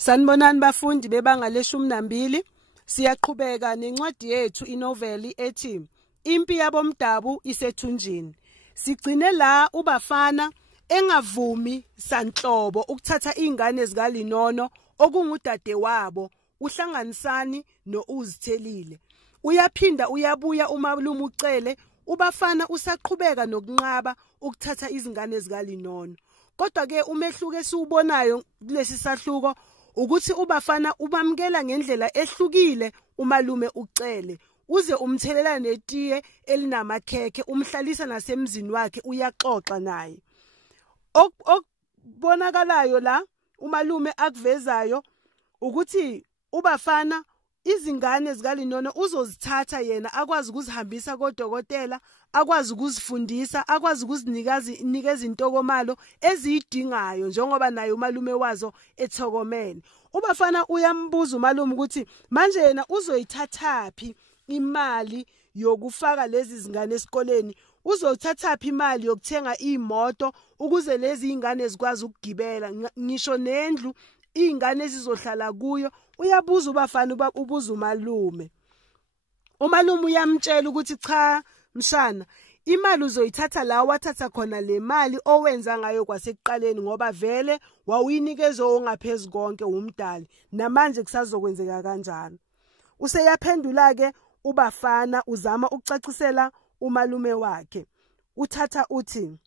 Sanibonani bafundi bebanga le-12 siyaqhubeka nencwadi yethu inoveli ethi Impi yabomdabu isethunjini. Sigcine la uBafana engavumi sanhlobo ukuthatha ingane zikaLinono okungudade wabo uHlanganisani noUzithelile. Uyaphinda uyabuya umalume ucele uBafana usaqhubeka nokunqaba ukuthatha izingane zikaLinono. Kodwa ke umehluko esiubonayo kulesi sahluko ukuthi uBafana ubamkela ngendlela ehlukile umalume ucele uze umthelela netiye elinamakhekhe umhlalisa nasemzini wakhe uyaxoxa naye. Okubonakalayo la umalume akuvezayo ukuthi uBafana izingane zikaLinono uzozithatha yena akwazi ukuzihambisa kodokotela, akwazi ukuzifundisa, akwazi ukuzinikeza intokomalo ezidingayo njengoba naye umalume wazo ethokomele. uBafana uyambuza umalume ukuthi manje yena uzoyithathaphi imali yokufaka lezi zingane esikoleni, uzothathaphi imali yokuthenga imoto ukuze lezi ingane zikwazi ukugibela, ngisho nendlu ingane zizohlala kuyo. Uyabuza uBafana ubuza umalume. Umalume uyamtshela ukuthi cha mshana, imali uzoyithatha la wathatha khona le mali owenza ngayo kwasekuqaleni ngoba vele wawuyinikezwe ongaphezulu konke umdali, namanje kusazokwenzeka kanjalo. Useyaphendula ke uBafana uzama ukucacisela umalume wakhe. Uthatha uthi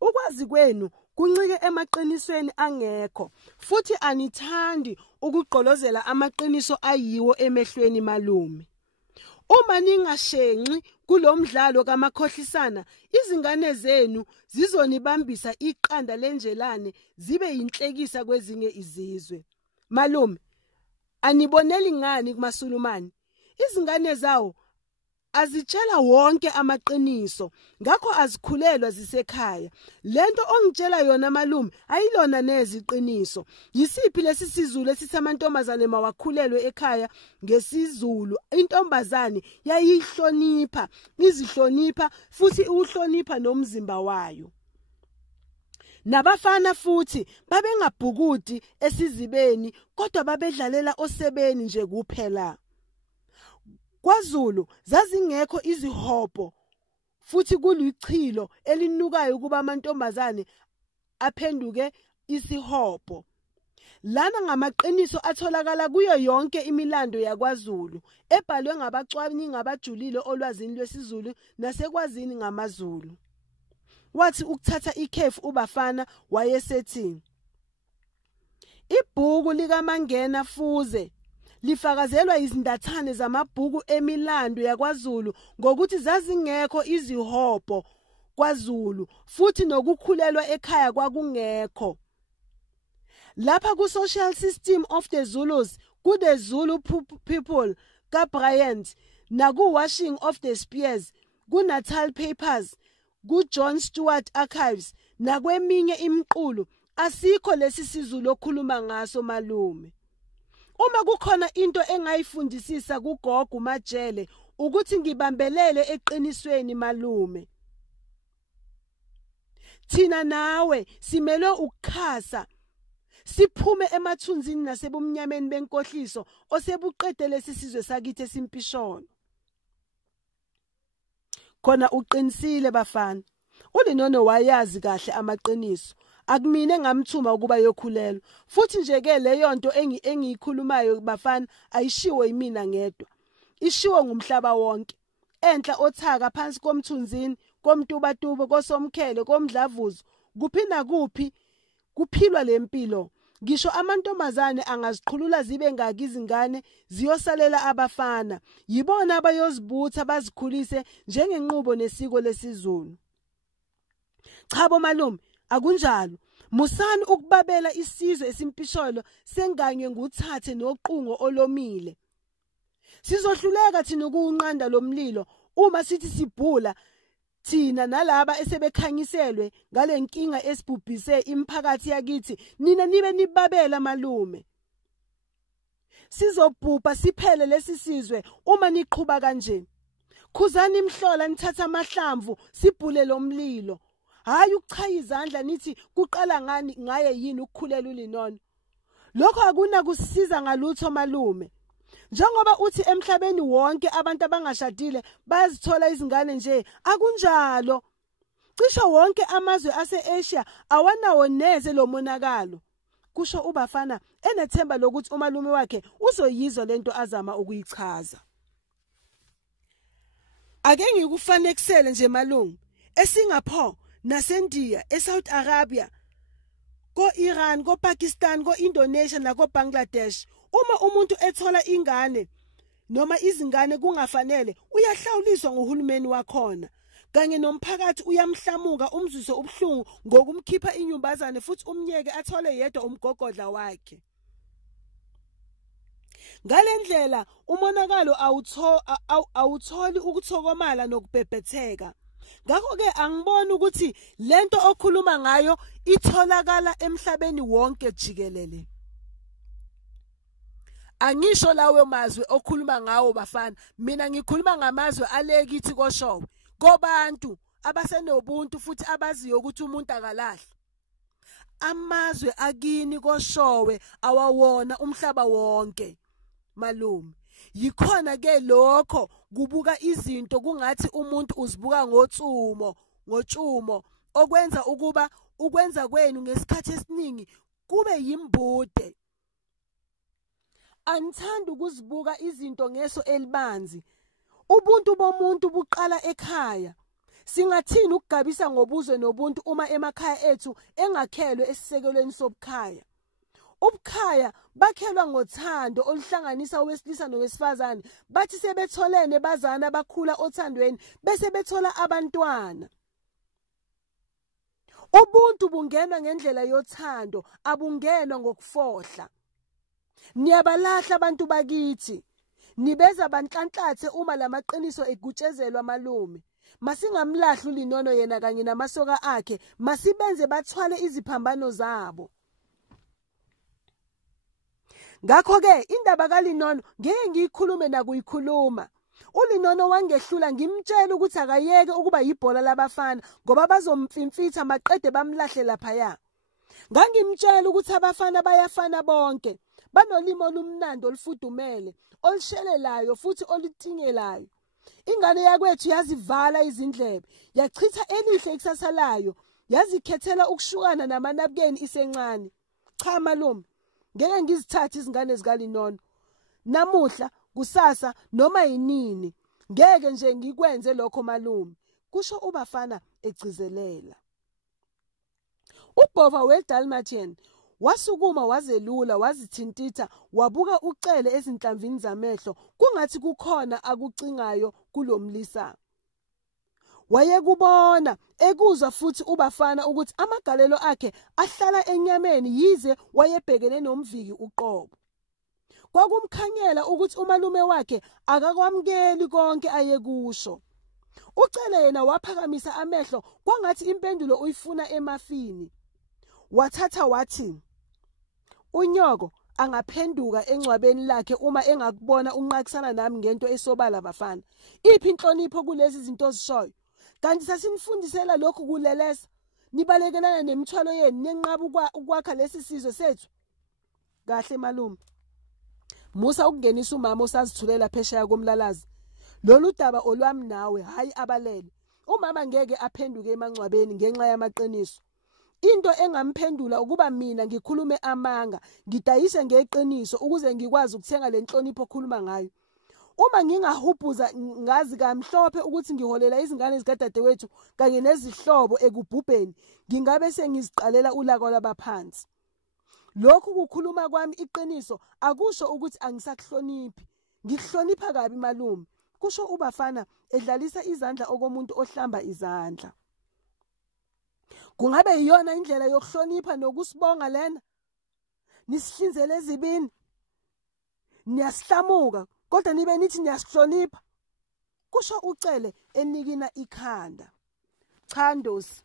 ukwazi kwenu kuncike emaqinisweni angekho futhi anithandi ukugqolozela amaqiniso ayiwo emehlweni malume. Uma ningashenxi kulomdlalo kamakhohlisana izingane zenu zizonibambisa iqanda lenjelane zibe yinhlekisa kwezinye izizwe. Malume, aniboneli ngani kumaSulumane? Izingane zawo azitshela wonke amaqiniso, ngakho azikhulelwa zisekhaya. Lento ongitshela yona malume ayilona neze iqiniso. Yisiphi lesi sizulu esisamantombazane mawakhulelwe ekhaya ngesizulu? Intombazane yayihlonipha, izihlonipha futhi uhlonipha nomzimba wayo. Nabafana futhi babengabhukudi esizibeni kodwa babedlalela osebeni nje kuphela. KwaZulu zazingekho izihopho futhi kulichilo elinukayo kuba amantombazane aphenduke isihopho. Lana ngamaqiniso atholakala kuyo yonke imilando yakwaZulu ebhalwe ngabacwaningi abajulile olwazini lwesiZulu nasekwazini ngamaZulu. Wathi ukuthatha ikhefu uBafana wayesethi ibhuku likaMangena Fuze lifakazelwa izindathane zamabhuku emilando yakwaZulu ngokuthi zazingekho izihopho kwaZulu futhi nokukhulelwa ekhaya kwakungekho. Lapha ku-social system of the Zulus, ku-The Zulu People kaBryant, naku-Washing of the Spears, ku-Natal Papers, ku-John Stewart Archives, nakweminye imiqulu asikho lesi sizulu okhuluma ngaso malume. Uma kukhona into engayifundisisa kugogo Majele ukuthi ngibambelele eqinisweni malume. Thina nawe simelwe ukukhasa, siphume emathunzini nasebumnyameni benkohliso osebuqede lesi sizwe sakithi esimpishono. Khona uqinisile Bafana. uLinono wayazi kahle amaqiniso. Akumine ngamthuma ukuba yokhulelwa. Futhi nje ke leyo nto engiyikhulumayo Bafana ayishiwo yimina ngedwa. Ishiwo ngumhlaba wonke. Enhla othaka phansi komthunzini, komtubatuba, kosomkhele, komdlavuzo, kuphinda kuphi kuphilwa lempilo. Ngisho amantombazane angaziqhulula zibe ngaki izingane ziyosalela abafana. Yibona abayozibutha bazikhulise njengenqubo nesiko lesiZulu. Chabo malume, akunjalo. Musani ukubabela isizwe esimpisholo senganywe nguthathe noqungo olomile. Sizohluleka thina ukuunqanda lomlilo uma sithi sibhula thina nalaba esebekhanyiselwe ngalenkinga esibhubhise imiphakathi yakithi nina nibe nibabela malume. Sizobhubha siphele lesi sizwe uma niqhubha kanje. Khuzani imhlola nithatha amahlamvu sibhule lomlilo. Hayi ukuchaya izandla nithi kuqala ngani ngaye yini ukukhulela uLinono. lokho akuna kusiza ngalutho malume. Njengoba uthi emhlabeni wonke abantu abangashadile bayazithola izingane nje, akunjalo. Cisho wonke amazwe ase-Asia awanawo neze lo monakalo. Kusho uBafana enethemba lokuthi umalume wakhe uzoyizwa lento azama ukuyichaza. Ake ngikufanekisele nje malume, eSingapore naseNdiya, eSouth Arabia, ko-Iran, ko-Pakistan, ko-Indonesia nako-Bangladesh, uma umuntu ethola ingane noma izingane kungafanele uyahlawuliswa nguhulumeni wakhona. Kanye nomphakathi uyamhlamuka umzwise ubuhlungu ngokumkhipha inyumbazane futhi umnyeke athole yedwa umgogodla wakhe. Ngalendlela umonakalo awutholi ukuthokomala nokubhebhetheka. Ngakho-ke angiboni ukuthi lento okhuluma ngayo itholakala emhlabeni wonke jikelele. Angisho lawe mazwe okhuluma ngawo Bafana, mina ngikhuluma ngamazwe alekithi koShowe, kobantu abasenobuntu futhi abaziyo ukuthi umuntu akalahle. Amazwe akini koShowe awawona umhlaba wonke malume. Yikhona ke lokho kubuka izinto kungathi umuntu uzibuka ngotshumo okwenza ukuba ukwenza kwenu ngesikhathi esiningi kube yimbude. Anithandi ukuzibuka izinto ngeso elibanzi. Ubuntu bomuntu buqala ekhaya. Singathini ukugabisa ngobuzwe nobuntu uma emakhaya ethu engakhelwe esisekelweni sobukhaya? Ubukhaya bakhelwa ngothando oluhlanganisa owesilisa nowesifazane, bathi sebetholene bazana bakhula othandweni bese bethola abantwana. Ubuntu bungenwa ngendlela yothando, abungenwa ngokufohla. Niyabalahla abantu bakithi, nibeza banhlanhlathe uma lamaqiniso egutshezelwa malume. Masingamlahli uLinono yena kanye namasoka akhe, masibenze bathwale iziphambano zabo. Ngakho-ke indaba kaLinono ngeke ngiyikhulume nakuyikhuluma. uLinono wangehlula ngimtshela ukuthi akayeke ukuba yibhola labafana ngoba bazomfimfitha maqede bamlahle laphaya. Ngangimtshela ukuthi abafana bayafana bonke, banolimo olumnandi olufudumele, olushelelayo futhi olutingelayo. Ingane yakwethu yazivala izindlebe, yachitha elihle ikusasa layo, yazikhethela ukushukana namanabukeni isencane. Cha malume, ngeke ngizithathe izingane zikaLinono. Namuhla, kusasa noma yinini, ngeke nje ngikwenze lokho malume, kusho uBafana egcizelela. uBhova weDalmatian wasukuma wazelula wazithintitha wabuka ucele ezinhlamvini zamehlo kungathi kukhona akucingayo kulomlisa. Wayekubona ekuzwa futhi uBafana ukuthi amagalelo akhe ahlala enyameni yize wayebhekene nomviki uqobo. Kwakumkhanyela ukuthi umalume wakhe akakwamukeli konke ayekusho. Ucele yena waphakamisa amehlo kwangathi impendulo uyifuna emafini. Wathatha wathi, uNyoko angaphenduka engcwabeni lakhe uma engakubona unqakisana nami ngento esobala Bafana. Iphi inhlonipho kulezi zinto zishoyo? Kanti sasinifundisela lokhu kulelesa, nibalekelana nemithwalo yenu nenqaba ukwakha lesi sizwe sethu. Kahle malume, musa ukungenisa umama osazithulela pheshaya komlalazi. Lolu daba olwami nawe hayi abalele. Umama ngeke aphenduke emangcwabeni ngenxa yamaqiniso. Into engamphendula ukuba mina ngikhulume amanga, ngidayise ngeqiniso ukuze ngikwazi ukuthenga lenhlonipho okhuluma ngayo. Uma ngingahubhuza ngazi kamhlophe ukuthi ngiholela izingane zikadadewethu kanye nezihlobo ekubhubheni, ngingabe sengiziqalela ulaka lwabaphansi. Lokhu kukhuluma kwami iqiniso akusho ukuthi angisakuhloniphi. Ngikuhlonipha kabi malume, kusho uBafana edlalisa izandla okomuntu ohlamba izandla. Kungabe yiyona indlela yokuhlonipha nokusibonga lena? Nisihlinzele ezibini. Niyasihlamuka kodwa nibe nithi niyasihlonipha. Kusho ucele enikina ikhanda. Cha Ndosi,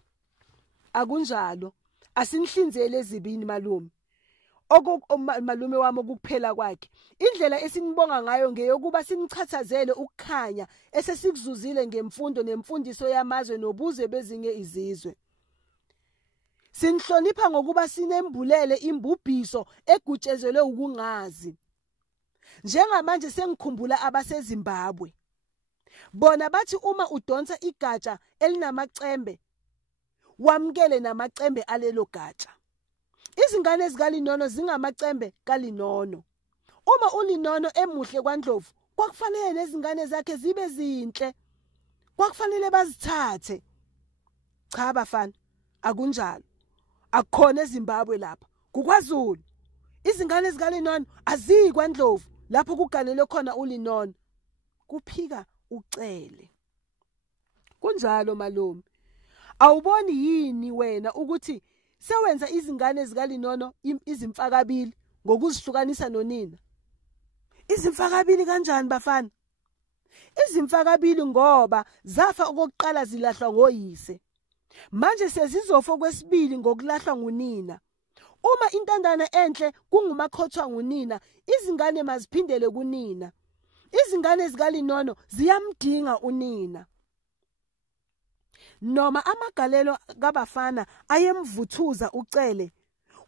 akunjalo. Asinihlinzele ezibini malume. Malume wami ukuphela kwakhe. Indlela esinibonga ngayo ngeyokuba sinichathazele ukukhanya esesikuzuzile ngemfundo nemfundiso yamazwe nobuzwe bezinye izizwe. Sinihlonipha ngokuba sinembulele imbubhiso egutshezelwe ukungazi. Njengamanje sengikhumbula abaseZimbabwe. Bona bathi uma udonsa igatsha elinamacembe, wamkele namacembe alelo gatsha. Izingane zikaLinono zingamacembe kaLinono. Uma uLinono emuhle kwaNdlovu, kwakufanele nezingane zakhe zibe zinhle. Kwakufanele bazithathe. Cha bafana, akunjalo. Akukhona eZimbabwe lapha. KuKwaZulu. Izingane zikaLinono aziyi kwaNdlovu lapho kuganele khona uLinono. Kuphika ucele. Kunjalo malume. Awuboni yini wena ukuthi sewenza izingane zikaLinono izimfakabili ngokuzihlukanisa nonina? Izimfakabili kanjani bafana? Izimfakabili ngoba zafa okokuqala zilahlwa ngoyise. Manje sezizofa okwesibili ngokulahlwa ngunina. Uma intandane enhle kungumakhothwa ngunina, izingane maziphindele kunina. Izingane zikaLinono ziyamdinga unina. Noma amagalelo kabafana ayemvuthuza ucele,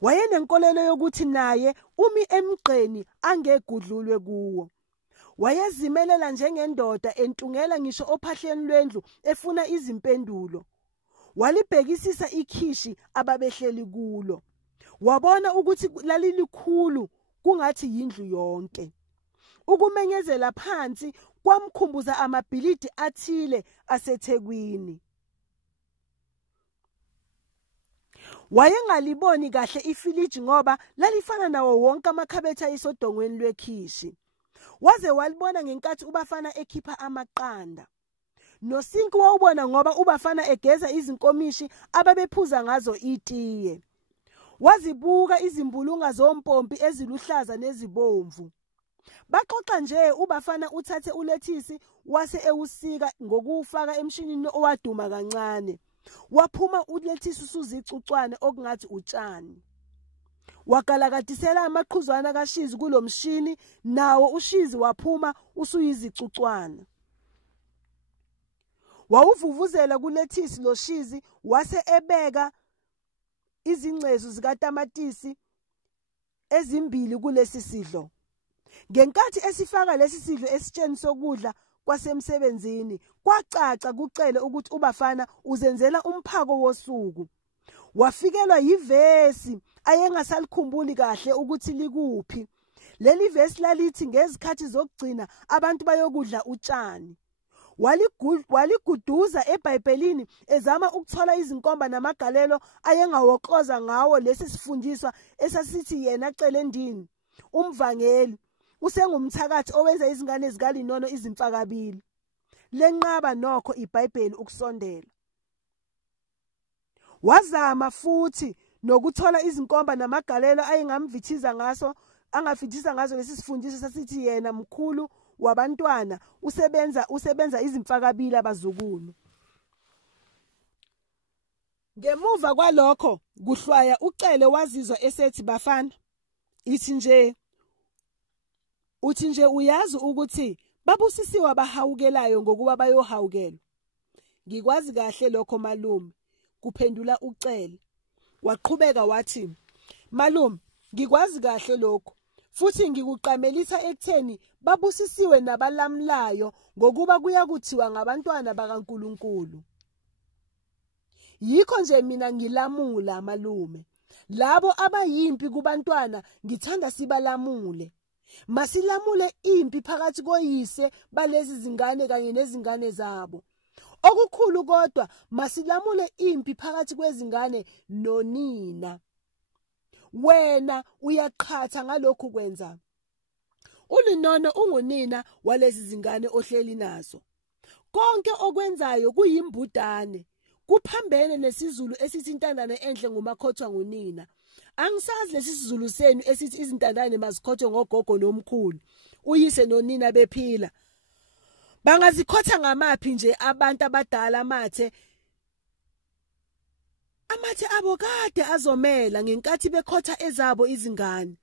wayenenkolelo yokuthi naye umi emgqeni angegudlulwe kuwo. Wayezimelela njengendoda entungela ngisho ophahleni lwendlu efuna izimpendulo. Walibhekisisa ikhishi ababehleli kulo. Wabona ukuthi lalilikhulu kungathi yindlu yonke. Ukumenyezela phansi kwamkhumbuza amabhilidi athile aseThekwini. Wayengaliboni kahle ifiliji ngoba lalifana nawo wonke amakhabethe ayisodongweni lwekhishi. Waze walibona ngenkathi ubafana ekhipha amaqanda. Nosinki wawubona ngoba ubafana egeza izinkomishi ababephuza ngazo itiye. Wazibuka izimbulunga zompompi eziluhlaza nezibomvu. Baxoxa nje ubafana uthathe ulethisi wase ewusika ngokuwufaka emshinini owaduma kancane. Waphuma ulethisi usuzicucwane okungathi utshani. Wagalakadisela amaqhuzwana kaShizi kulomshini, nawo uShizi waphuma usuyizicucwana. Wawuvuvuzela kulethisi lo Shizi wase ebeka izingcezu zikatamatisi ezimbili kulesi sidlo. Ngenkathi esifaka lesi sidlo esitsheni sokudla kwasemsebenzini, kwacaca kucele ukuthi ubafana uzenzela umphako wosuku. Wafikelwa yivesi ayengasalikhumbuli kahle ukuthi likuphi. Leli vesi lalithi ngezikhathi zokugcina abantu bayokudla utshani. Waliguduza eBhayibhelini ezama ukuthola izinkomba namagalelo ayengawokoza ngawo lesi sifundiswa esasithi yena cele endini. Umvangeli usengumthakathi owenza izingane zikaLinono izimfakabili. Lenqaba nokho iBhayibheli ukusondela. Wazama futhi nokuthola izinkomba namagalelo ayengamvithiza ngazo lesi sifundiso sasithi yena mkhulu wabantwana usebenza izimfakabili abazukulu. Ngemuva kwalokho kuhlwaya ucele wazizwa esethi bafana, uthi nje uyazi ukuthi babusisiwe abahawukelayo ngokuba bayohawukelwa. Ngikwazi kahle lokho malume, kuphendula ucele. Waqhubeka wathi, malume, ngikwazi kahle lokho, futhi ngikuqamelisa ekutheni babusisiwe nabalamlayo ngokuba kuyakuthiwa ngabantwana bakaNkulunkulu. Yikho nje mina ngilamula malume. Labo abayimpi kubantwana ngithanda sibalamule. Masilamule impi phakathi koyise balezi zingane kanye nezingane zabo. Okukhulu kodwa masilamule impi phakathi kwezingane nonina. Wena uyaqhatha ngalokhu kwenza. uLinono ungunina walezi zingane ohleli nazo. Konke okwenzayo kuyimbudane. Kuphambene nesizulu esithi intandane enhle ngumakhothwa ngunina. Angisazi lesi sizulu senu esithi izintandane mazikhothwe ngogogo nomkhulu, uyise nonina bephila. Bangazikhotha ngamaphi nje abantu abadala amathe abo kade azomela ngenkathi bekhotha ezabo izingane.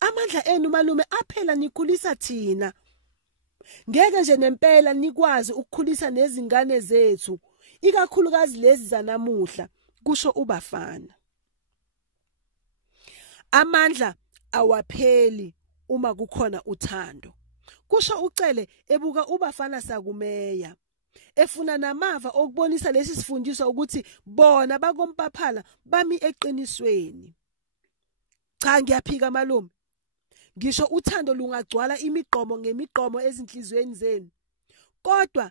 Amandla enu malume aphela nikhulisa thina. Ngeke nje nempela nikwazi ukukhulisa nezingane zethu, ikakhulukazi lezi zanamuhla, kusho ubafana. Amandla awapheli uma kukhona uthando. Kusho uCele ebuka uBafana Sakumeya, efuna namava okubonisa lesi sifundiswa ukuthi bona bakompaphala bami eqinisweni. Cha, ngiyaphika malume. Ngisho uthando lungagcwala imiqomo ngemiqomo ezinhlizweni zenu, kodwa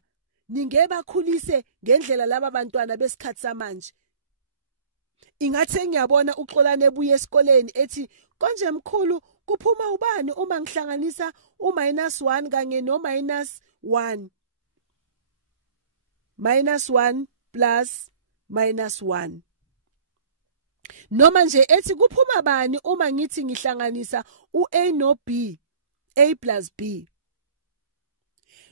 ningebakhulise ngendlela laba bantwana besikhathi samanje. Ingathi ngiyabona uXolani ebuye esikoleni ethi konje mkhulu kuphuma ubani uma ngihlanganisa u-1 kanye no-1. -1 plus -1. Noma nje ethi kuphuma bani uma ngithi ngihlanganisa u-A no-B, A plus B.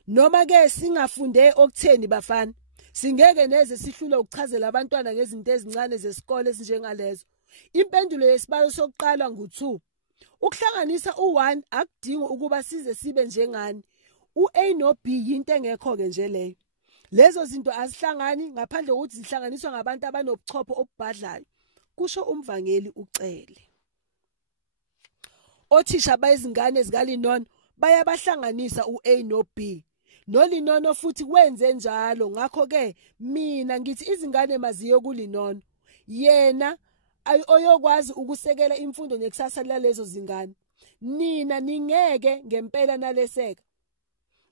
Noma ke singafunde okutheni bafana, singeke neze sihlule ukuchazela abantwana ngezinto ezincane zesikole ezinjengalezo. Impendulo yesibalo sokuqala ngu2. Ukuhlanganisa u1 akudingi ukuba size sibe njengani. U-A no-B yinto engekho ke nje leyo. Lezo zinto azihlangani ngaphandle kokuthi zihlanganiswa ngabantu abanobuchopho obubhadlayo, kusho umvangeli uCele. Othisha bayizingane zikaLinono bayabahlanganisa u-A no-B. NoLinono futhi wenze njalo, ngakho ke mina ngithi izingane maziye kuLinono. Yena oyokwazi ukusekela imfundo nekusasa lalezo zingane. Nina ningeke ngempela naleseka.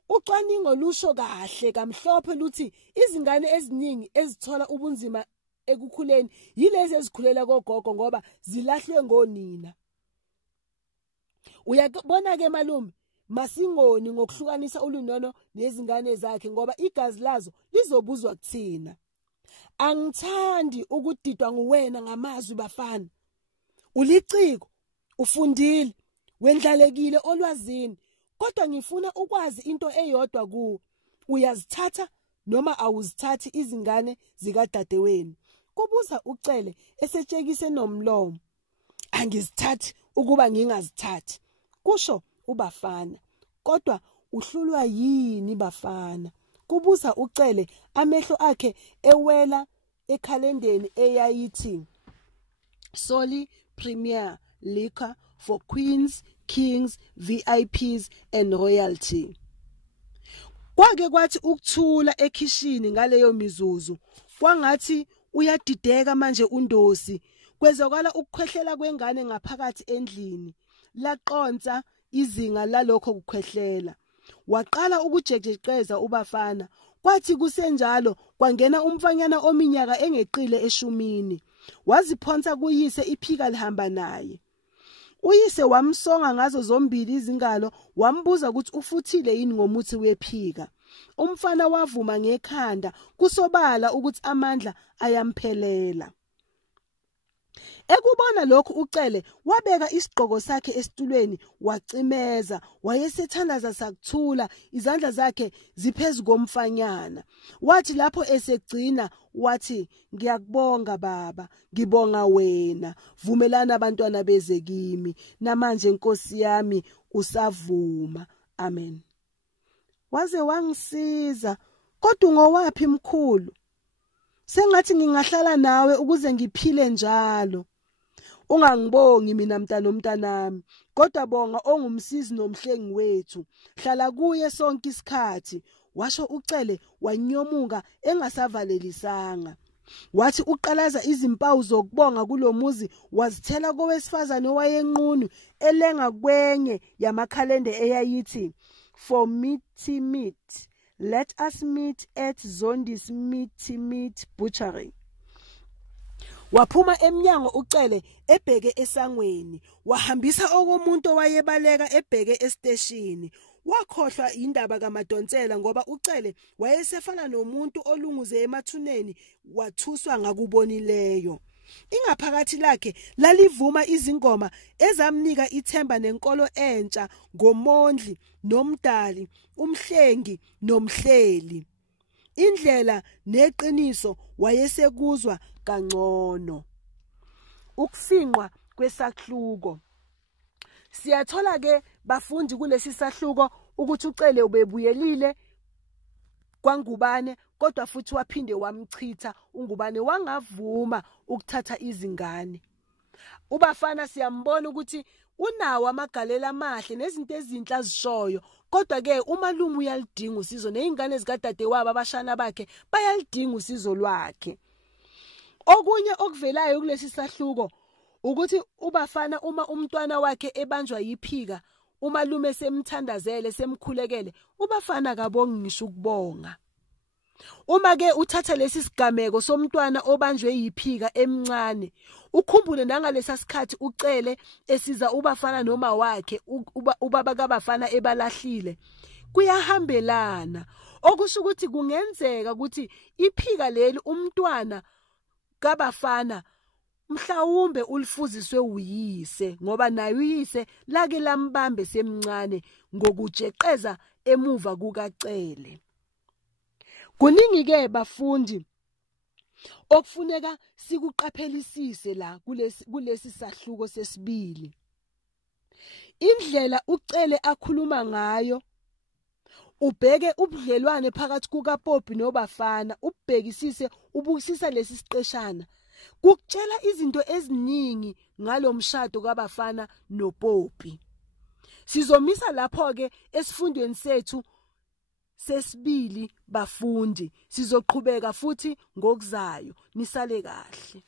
Ucwaningo lusho kahle kamhlophe luthi izingane eziningi ezithola ubunzima ekukhuleni yilezi ezikhulela kogogo ngoba zilahlwe ngonina. Uyabona ke malume, masingoni ngokuhlukanisa uLinono nezingane zakhe ngoba igazi lazo lizobuzwa kuthina. Angithandi ukudidwa nguwena ngamazwi bafana. Uliciko, ufundile, wendlalekile olwazini, kodwa ngifuna ukwazi into eyodwa kuwe. Uyazithatha noma awuzithathi izingane zikadadewenu? Kubuza uCele esetshekise nomlomo. Angizithathi ukuba ngingazithathi, kusho uBafana. Kodwa uhlulwa yini bafana? Kubuza uCele, amehlo akhe ewela ekhalendeni eyayithi Solly Premier Liquor for Queens, Kings, VIPs and Royalty. Kwake kwathi ukuthula ekhishini ngaleyo mizuzu, kwangathi uyadideka manje uNdosi. Kwezokala ukukhwehlela kwengane ngaphakathi endlini. Laqonsa izinga lalokho kukhwehlela. Waqala ukujejeqeza uBafana. Kwathi kusenjalo kwangena umfanyana ominyaka engeqile eshumini. Waziphonsa kuyise iphika lihamba naye. Uyise wamsonga ngazo zombili izingalo, wambuza ukuthi ufuthile yini ngomuthi wephika. Umfana wavuma ngekhanda, kusobala ukuthi amandla ayamphelela. Ekubona lokhu uCele wabeka isigqoko sakhe esitulweni wacimeza. Wayesethanda sakuthula, izandla zakhe ziphezulu komfanyana. Wathi lapho esegcina wathi, ngiyakubonga baba, ngibonga wena. Vumelana abantwana beze kimi. Namanje Nkosi yami usavuma. Amen. Waze wangisiza, kodwa ngowaphi mkhulu? Sengathi ngingahlala nawe ukuze ngiphile njalo. Ungangibongi mina mntanami, kodwa bonga ongumsizi nomhlengi wethu. Hlala kuye sonke isikhathi, washo uCele wanyomuka engasavalelisanga. Wathi uqalaza izimpawu zokubonga kulomuzi wazithela kowesifazane owayenqunu elenga kwenye yamakhalende eyayithi for meat. Let us meet at Zondi's meat butchery. Waphuma emnyango uCele ebheke esangweni, wahambisa okomuntu owayebaleka ebheke esteshini. Wakhohlwa indaba kaMadonsela ngoba uCele wayesefana nomuntu olunguze emathuneni wathuswa ngakubonileyo. Ingaphakathi lakhe lalivuma izingoma ezamnika ithemba nenkolo entsha ngomondli nomdali, umhlengi nomhleli. Indlela neqiniso wayesekuzwa kangcono. Ukufinqwa kwesahluko. Siyathola ke bafundi kulesi sahluko ukuthi uCele ubebuyelile kwaNgubane, kodwa futhi waphinde wamchitha uNgubane, wangavuma ukuthatha izingane. Ubafana siyambona ukuthi unawo amagalelo amahle nezinto ezinhle azishoyo, kodwa ke umalume uyalidinga usizo, nezingane zikadadewabo abashana bakhe bayalidinga usizo lwakhe. Okunye okuvelayo kulesi sahluko ukuthi ubafana uma umntwana wakhe ebanjwa yiphika, umalume semthandazele semkhulekele, ubafana kabongi ngisho ukubonga. Uma ke uthatha lesi sigameko somntwana obanjwe yiphika emncane, ukhumbule nangalesa sikhathi ucele esiza ubafana noma wakhe ubaba kabafana ebalahlile, kuyahambelana. Okusho ukuthi kungenzeka ukuthi iphika leli umntwana kabafana mhlawumbe ulifuziswe uyise, ngoba naye uyise lake lambambe semncane ngokujeqeza emuva kukacele. Kuningi ke bafundi okufuneka sikuqaphelisise la kulesi sahluko sesibili. Indlela ucele akhuluma ngayo, ubheke ubudlelwane phakathi kukaPopi nobafana, ubhekisise ubukisisa lesi siqeshana, kukutshela izinto eziningi ngalomshado kabafana noPopi. Sizomisa lapho ke esifundweni sethu sesibili bafundi, sizoqhubeka futhi ngokuzayo. Nisale kahle.